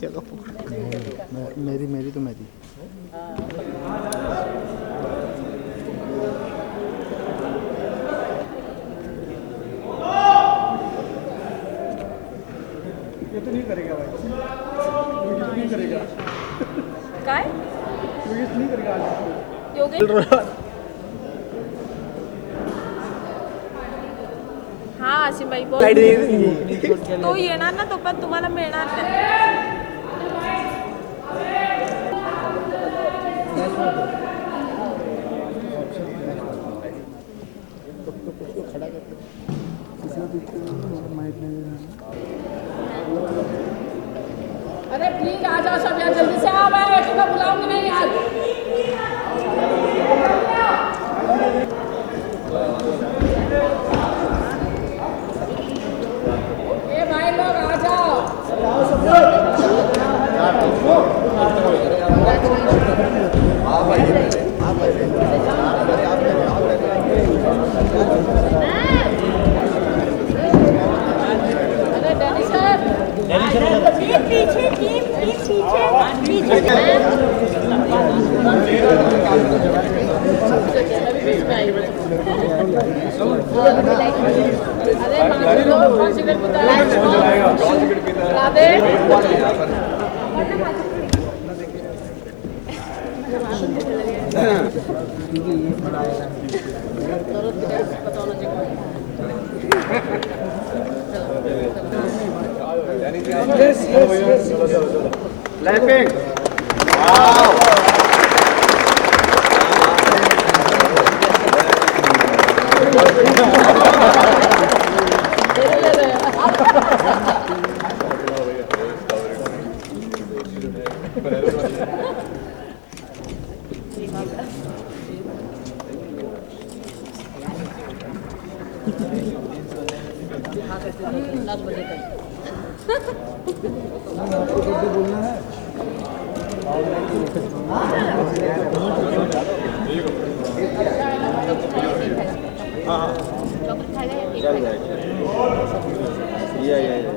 जगह मेरी मेरी तो मेरी ये तो नहीं करेगा भाई, नहीं करेगा काय नहीं करेगा योगेश हा आशिमबाई बोल तो येणार ना तो पण तुम्हाला मिळणार नाही खड़ा करके माइक नहीं अरे प्लीज आ जाओ सब यार, जल्दी से आओ, मैं एक को बुलाऊंगी नहीं यार। ए भाई लोग आ जाओ। अरे डैनी सर पीछे अरे मान लो सिगरेट पिता दे Clapping.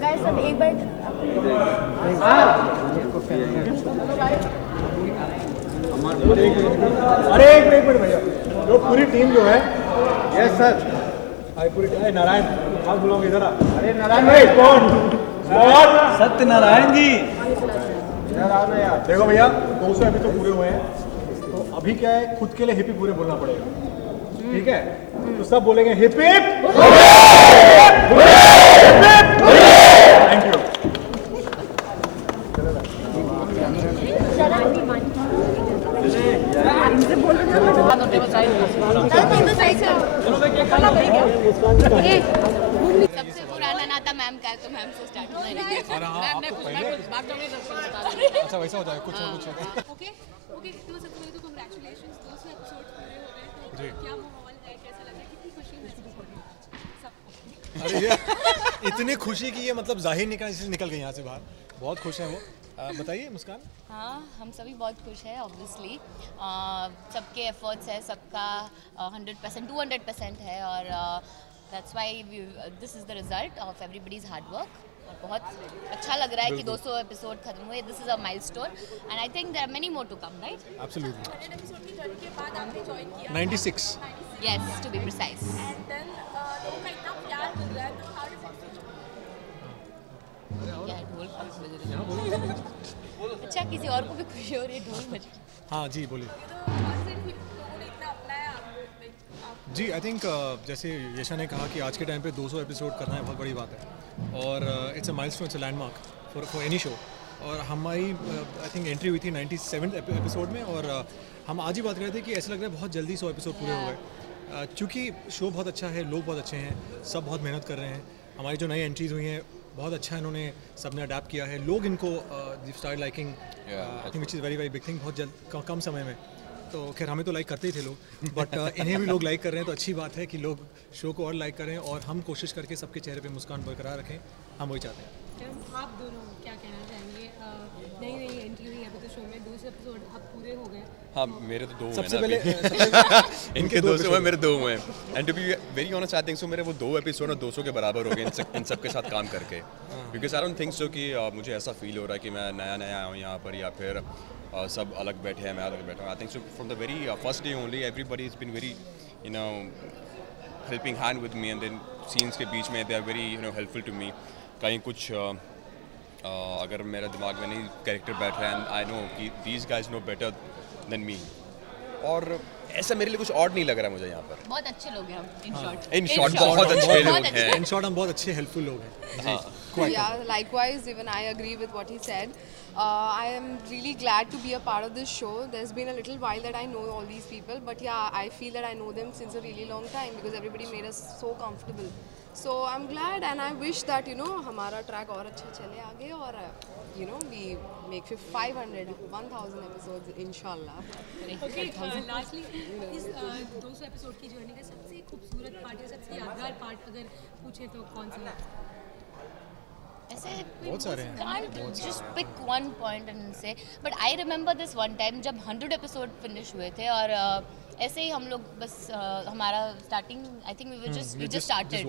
काय सब एक बाइट अरे एक मिनट भैया, जो पूरी टीम जो है, यस सर, पूरी टीम, नारायण आप बुलाओगे इधर। अरे नारायण भाई कौन सत्यनारायण जी यार आ ना यार। देखो भैया 200 अभी तो पूरे हुए हैं, तो अभी क्या है, खुद के लिए हिपी पूरे बोलना पड़ेगा, ठीक है? तो सब बोलेंगे हिप हिप, थैंक यू। सबसे पुराना नाता मैम का है तो मैम से स्टार्ट होना है। अच्छा वैसा हो जाएगा कुछ ओके ओके तो सबसे पहले तो कांग्रेचुलेशंस 200 एपिसोड्स पूरे हो गए तो क्या माहौल है, कैसा लग रहा है, कितनी खुशी महसूस हो रही है सबको? अरे ये इतनी खुशी की ये मतलब जाहिर निकल गई यहाँ से बाहर, बहुत खुश हैं वो। बताइए मुस्कान। हाँ हम सभी बहुत खुश हैं ऑब्वियसली, सबके एफर्ट्स है, सबका 100% 200% है और that's why this is the result of everybody's hard work. और बहुत अच्छा लग रहा है कि 200 एपिसोड खत्म हुए, this is a milestone and I think there are many more to come, right? Absolutely. 100 episode की जर्नी के बाद आपने ज्वाइन किया 96। Yes to be precise. And then लोगों का इतना प्यार मिल रहा है तो हाउ डज इट फील? अच्छा किसी और को भी खुशी हो रही है ढोल बज। हाँ जी बोलिए। तो हाउ डज इट फील लोगों ने इतना अपनाया जी आई थिंक जैसे यशा ने कहा कि आज के टाइम पे 200 एपिसोड करना है बहुत बड़ी बात है और it's a milestone, it's a landmark for any show. और हमारी आई थिंक एंट्री हुई थी 97th एपिसोड में और हम आज ही बात कर रहे थे कि ऐसा लग रहा है बहुत जल्दी 100 एपिसोड पूरे हो गए, क्योंकि शो बहुत अच्छा है, लोग बहुत अच्छे हैं, सब बहुत मेहनत कर रहे हैं। हमारी जो नई एंट्रीज हुई हैं बहुत अच्छा इन्होंने सबने अडेप्ट किया है, लोग इनको start liking, I think which is very very big thing, बहुत जल्द कम समय में। तो खैर हमें तो लाइक करते ही थे लोग, बट इन्हें भी लोग लाइक कर रहे हैं, तो अच्छी बात है कि लोग शो को और लाइक करें और हम कोशिश करके सबके चेहरे पे मुस्कान बरकरार रखें, हम वही चाहते हैं। आप दोनों क्या कहना चाहेंगे? नई नई एंट्री हुई अभी तो शो में 200 एपिसोड अब पूरे हो गए, हाँ मेरे तो दो हुए सबसे ना पहले अभी। इनके 200 हुए मेरे 2 हुए हैं and to be very honest I think so मेरे वो 2 एपिसोड और 200 के बराबर हो गए इन सब के साथ काम करके because I don't think so कि मुझे ऐसा फील हो रहा है कि मैं नया आया हूँ यहाँ पर या फिर सब अलग बैठे हैं मैं अलग बैठा हूँ I think so from the very first day only everybody is been very you know helping hand with me and then scenes के बीच में they are very helpful to me कहीं कुछ अगर मेरे दिमाग में नहीं कैरेक्टर बैठ रहा है एंड आई नो कि these guys know better than me और ऐसा मेरे लिए कुछ और नहीं लग रहा है मुझे यहाँ पर बहुत अच्छे लोग हैं हम इन शॉर्ट इन शॉर्ट बहुत अच्छे लोग हैं इन शॉर्ट हम बहुत अच्छे हेल्पफुल लोग हैं Yeah, likewise, even I agree with what he said. I am really glad to be a part of this show. There's been a little while that I know all these people, but yeah, I feel that I know them since a really long time because everybody made us so comfortable. So I'm glad and I wish that, you know, हमारा track और अच्छा चले आगे और you know, we make 500, 1000 episodes, inshallah. Okay, lastly, इस 200 episode की journey का सबसे खूबसूरत पार्ट या सबसे यादगार पार्ट अगर पूछे तो कौन सा है? ऐसे बहुत सारे हैं can't just pick one point and say but I remember this one time जब 100 एपिसोड फिनिश हुए थे और ऐसे ही हम लोग बस हमारा starting I think we just started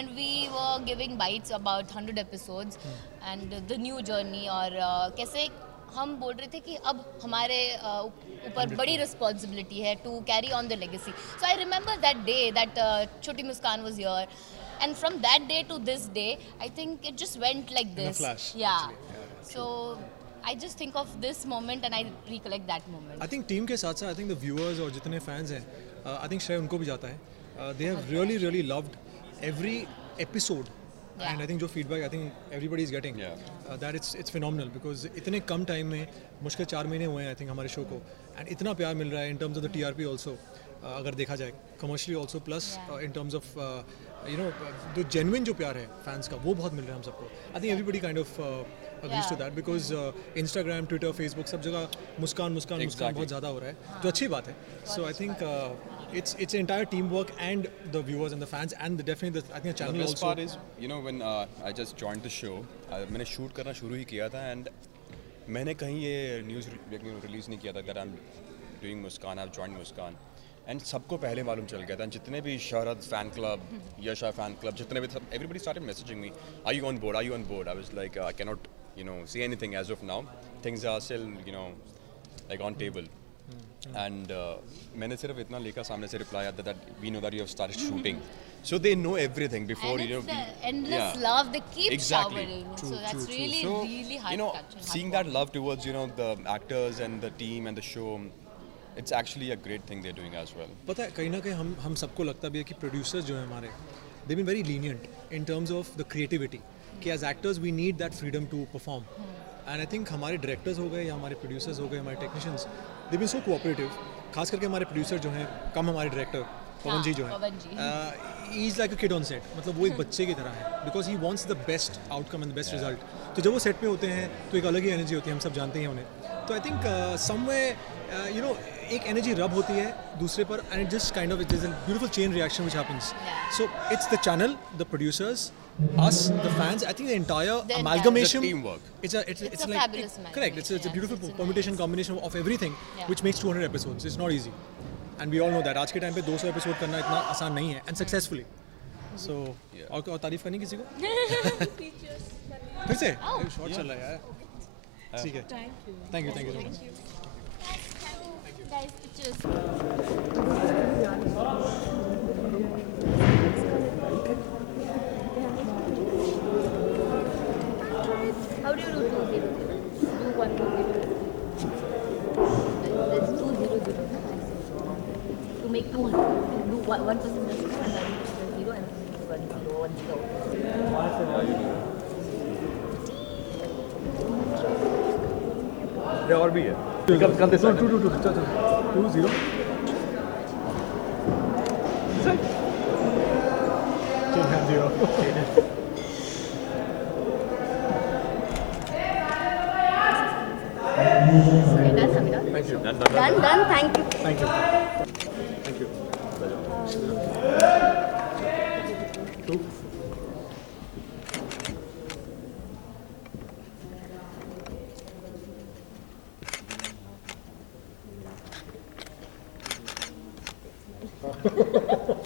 and we were giving bites about 100 episodes and the new journey और कैसे हम बोल रहे थे कि अब हमारे ऊपर बड़ी रिस्पॉन्सिबिलिटी है to carry on the legacy so I remember that day that छोटी Muskaan was here and from that day to this day I think it just went like this in a flash so I just think of this moment and I recollect that moment I think team के साथ साथ I think the viewers और जितने fans हैं I think श्रेय उनको भी जाता है they have really loved every episode and I think जो feedback I think everybody is getting that it's phenomenal because इतने कम time में मुश्किल 4 महीने हुए हैं I think हमारे शो को and इतना प्यार मिल रहा है in terms of the TRP also अगर देखा जाए commercially also plus in terms of you know the genuine जो प्यार है fans का वो बहुत मिल रहा है हम सबको I think everybody kind of agrees to that because Instagram, Twitter, Facebook सब जगह मुस्कान बहुत ज़्यादा हो रहा है जो अच्छी बात है so I think it's entire teamwork and the viewers and the fans and definitely I think the channel also. The best part is you know when I just joined the show मैंने shoot करना शुरू ही किया था and मैंने कहीं ये news release नहीं किया था that I'm doing Muskaan I've joined Muskaan and सबको पहले मालूम चल गया था जितने भी शहरत fan club Yasha fan club जितने भी everybody started messaging me are you on board I was like I can not you know say anything as of now things are still you know like on table and मैंने सिर्फ इतना लिखा सामने से reply आता that we know that you have started shooting so they know everything before and you it's the endless love they keep showering so that's really heart you know touching seeing that love towards you know the actors and the team and the show it's actually a great thing they're doing as well. पता है कहीं ना कहीं हम सबको लगता भी है कि प्रोड्यूसर्स जो हैं हमारे they've been very lenient in terms of the creativity कि as actors we need that freedom to perform and I think हमारे डायरेक्टर्स हो गए या हमारे प्रोड्यूसर्स हो गए हमारे technicians they've been so cooperative खास करके हमारे प्रोड्यूसर जो हैं कम हमारे डायरेक्टर पवन जी जो हैं he is like a kid on set मतलब वो एक बच्चे की तरह है because he wants the best outcome and the best result तो जब वो सेट पे होते हैं तो एक अलग ही एनर्जी होती है हम सब जानते हैं उन्हें तो I think somewhere you know एक एनर्जी रब होती है दूसरे पर and it just kind of it is a beautiful chain reaction which happens so it's the channel the producers us the fans I think the entire amalgamation teamwork it's like correct it's a beautiful permutation combination of everything which makes 200 episodes it's not easy and we all know that आज के time पे 200 episode करना इतना आसान नहीं है and successfully so और तारीफ करनी किसी को फिर से शॉर्ट चल रहा है यार ठीक है thank you so much guys pictures how do you do 200 do 120 that's 200 to make 200 do 1% does 0 and 1 और भी है कल दे 2 0 done thank you Thank you. है